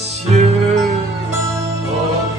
cieux. Oh,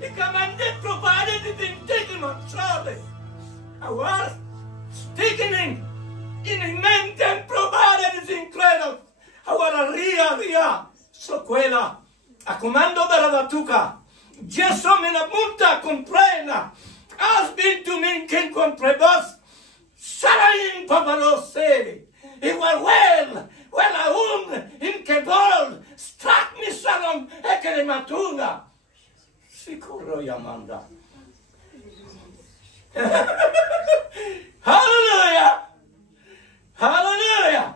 e commanded provided it in taking on Charlie. Our sticking in mente provided is incredible. Our ria, so quella, a comando della Batuca, Gesù me la multa comprena, has been to me che comprebas, sarà in paparose, e well, aun, in che bol, strac mi saron, e che le matuna. Sicuro Yamanda. Hallelujah! Hallelujah!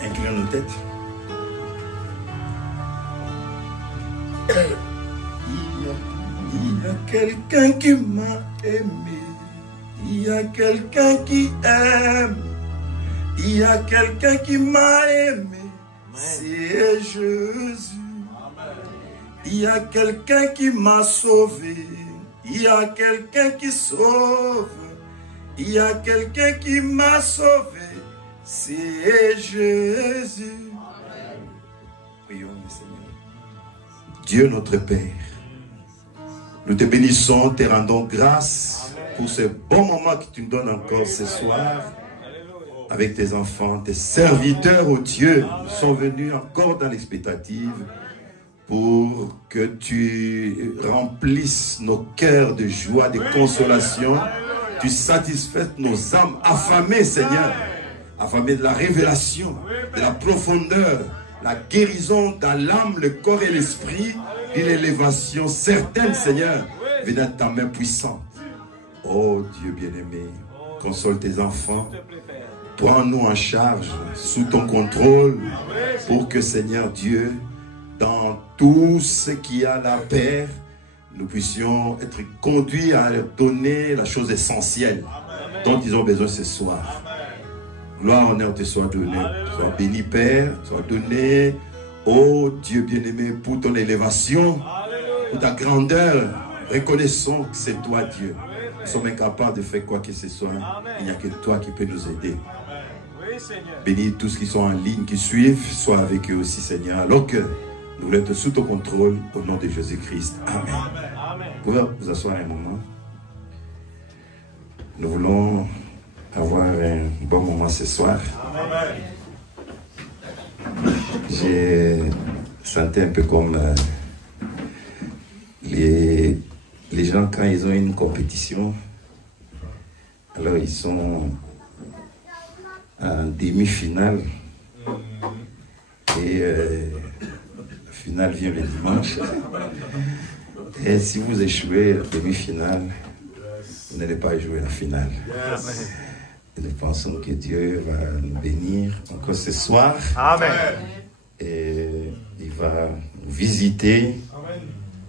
Inclinons nos têtes. Il y a quelqu'un qui m'a aimé. Il y a quelqu'un qui aime. Il y a quelqu'un qui m'a aimé. C'est Jésus. Il y a quelqu'un qui m'a sauvé. Il y a quelqu'un qui sauve. Il y a quelqu'un qui m'a sauvé. C'est Jésus. Prions le Seigneur. Dieu notre Père, nous te bénissons, te rendons grâce pour ce bon moment que tu nous donnes encore ce soir avec tes enfants, tes serviteurs, oh Dieu. Nous sommes venus encore dans l'expectative pour que tu remplisses nos cœurs de joie, de consolation. Tu satisfais nos âmes affamées, Seigneur. Affamées de la révélation, de la profondeur, la guérison dans l'âme, le corps et l'esprit, et l'élévation certaine, Seigneur, venant de ta main puissante. Oh Dieu bien-aimé, console tes enfants, prends-nous en charge, sous ton contrôle, pour que, Seigneur Dieu, dans tout ce qui a la paix, nous puissions être conduits à leur donner la chose essentielle dont ils ont besoin ce soir. Gloire, honneur te soit donné. Sois béni, Père. Sois donné, oh Dieu bien-aimé, pour ton élévation, pour ta grandeur. Reconnaissons que c'est toi, Dieu. Nous sommes incapables de faire quoi que ce soit. Il n'y a que toi qui peux nous aider. Bénis tous ceux qui sont en ligne, qui suivent. Sois avec eux aussi, Seigneur. Alors que nous voulons être sous ton contrôle, au nom de Jésus-Christ. Amen. Vous pouvez vous asseoir un moment. Nous voulons avoir un bon moment ce soir. J'ai senti un peu comme les gens quand ils ont une compétition, Alors, ils sont en demi-finale. Et la finale vient le dimanche. Et si vous échouez la demi-finale, vous n'allez pas jouer la finale. Et nous pensons que Dieu va nous bénir encore ce soir. Amen. Et il va nous visiter,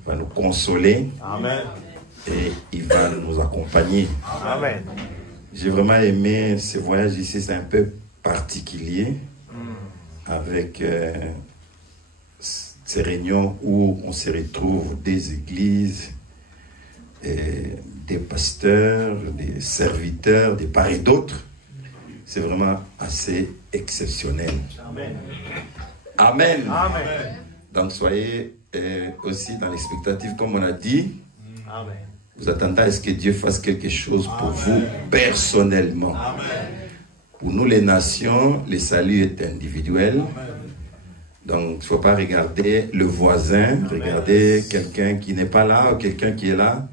va nous consoler. Amen. Et il va nous accompagner. Amen. J'ai vraiment aimé ce voyage ici, c'est un peu particulier. Avec ces réunions où on se retrouve des églises, et des pasteurs, des serviteurs, des part et d'autres. C'est vraiment assez exceptionnel. Amen. Amen. Amen. Donc soyez aussi dans l'expectative, comme on a dit. Amen. Vous attendez à ce que Dieu fasse quelque chose pour vous personnellement. Amen. Pour nous les nations, le salut est individuel. Donc, il ne faut pas regarder le voisin, regarder quelqu'un qui n'est pas là ou quelqu'un qui est là.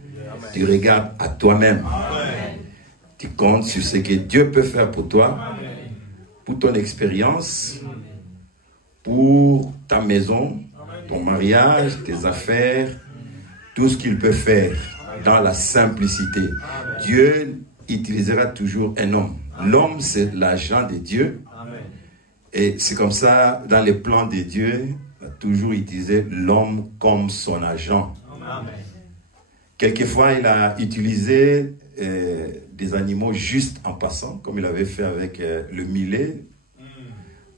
Tu regardes à toi-même. Tu comptes sur ce que Dieu peut faire pour toi, pour ton expérience, pour ta maison, ton mariage, tes affaires, tout ce qu'il peut faire dans la simplicité. Dieu utilisera toujours un homme. L'homme, c'est l'agent de Dieu. Et c'est comme ça, dans les plans de Dieu, il a toujours utilisé l'homme comme son agent. Amen. Quelquefois, il a utilisé des animaux juste en passant, comme il avait fait avec le millet,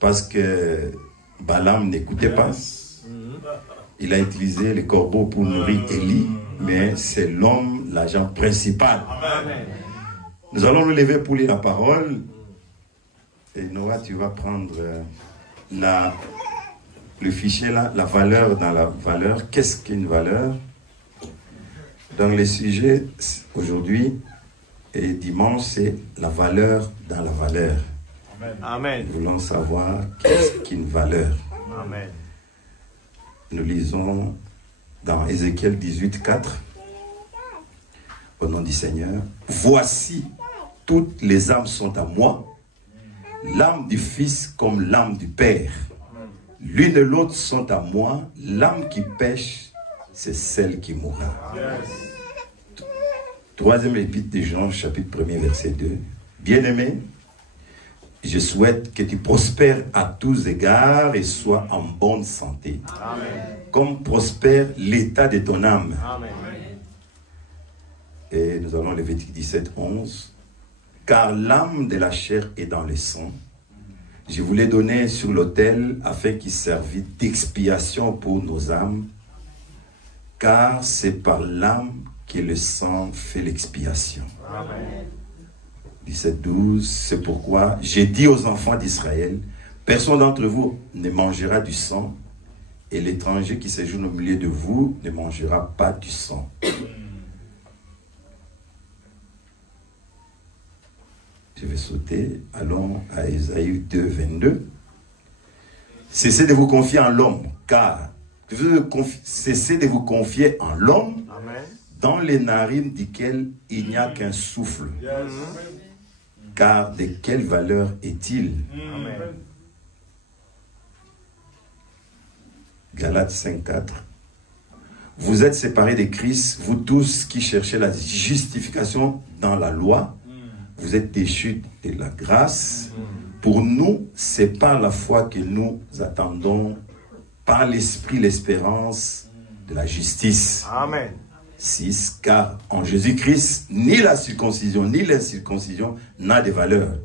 parce que Balaam n'écoutait pas. Il a utilisé les corbeaux pour nourrir Élie, mais c'est l'homme, l'agent principal. Amen. Nous allons nous lever pour lire la parole. Et Noah, tu vas prendre le fichier là, la valeur dans la valeur. Qu'est-ce qu'une valeur? Donc le sujet aujourd'hui et dimanche, c'est la valeur dans la valeur. Amen. Nous voulons savoir qu'est-ce qu'une valeur. Amen. Nous lisons dans Ézéchiel 18, 4. Au nom du Seigneur. Voici, toutes les âmes sont à moi. L'âme du Fils comme l'âme du Père. L'une et l'autre sont à moi. L'âme qui pêche, c'est celle qui mourra. Troisième épître de Jean, chapitre 1er, verset 2. Bien-aimé, je souhaite que tu prospères à tous égards et sois en bonne santé. Amen. Comme prospère l'état de ton âme. Amen. Et nous allons Lévitique 17, 11. Car l'âme de la chair est dans le sang. Je vous l'ai donné sur l'autel afin qu'il servît d'expiation pour nos âmes. Car c'est par l'âme que le sang fait l'expiation. Amen. 17, 12. C'est pourquoi j'ai dit aux enfants d'Israël, personne d'entre vous ne mangera du sang, et l'étranger qui séjourne au milieu de vous ne mangera pas du sang. Je vais sauter. Allons à Ésaïe 2, 22. Cessez de vous confier en l'homme, car cessez de vous confier en l'homme, dans les narines duquel il n'y a qu'un souffle. Car de quelle valeur est-il? Amen. Galates 5, 4. Vous êtes séparés de Christ, vous tous qui cherchez la justification dans la loi. Vous êtes déchus de la grâce. Pour nous, c'est par la foi que nous attendons, par l'Esprit, l'espérance de la justice. Amen. 6. Car en Jésus-Christ, ni la circoncision, ni l'incirconcision n'a de valeur,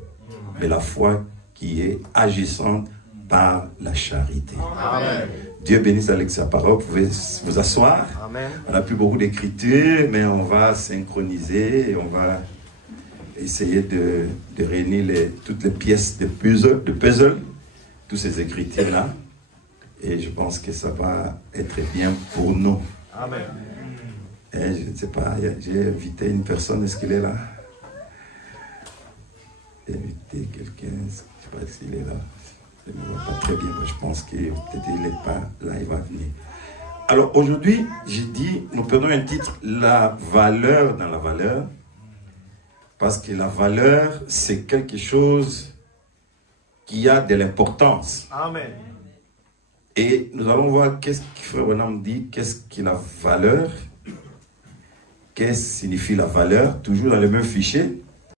mais la foi qui est agissante par la charité. Amen. Dieu bénisse avec sa parole. Vous pouvez vous asseoir. Amen. On n'a plus beaucoup d'écriture, mais on va synchroniser et on va essayer de réunir toutes les pièces de puzzle, tous ces écritures-là. Et je pense que ça va être bien pour nous. Amen. Et je ne sais pas, j'ai invité une personne, est-ce qu'il est là? J'ai invité quelqu'un, je ne sais pas s'il est là. Je ne vois pas très bien, mais je pense que peut-être il n'est pas là, il va venir. Alors aujourd'hui, j'ai dit, nous prenons un titre, la valeur dans la valeur. Parce que la valeur, c'est quelque chose qui a de l'importance. Amen. Et nous allons voir qu'est-ce que Frère Branham dit, qu'est-ce que la valeur, qu'est-ce que signifie la valeur, toujours dans le même fichier.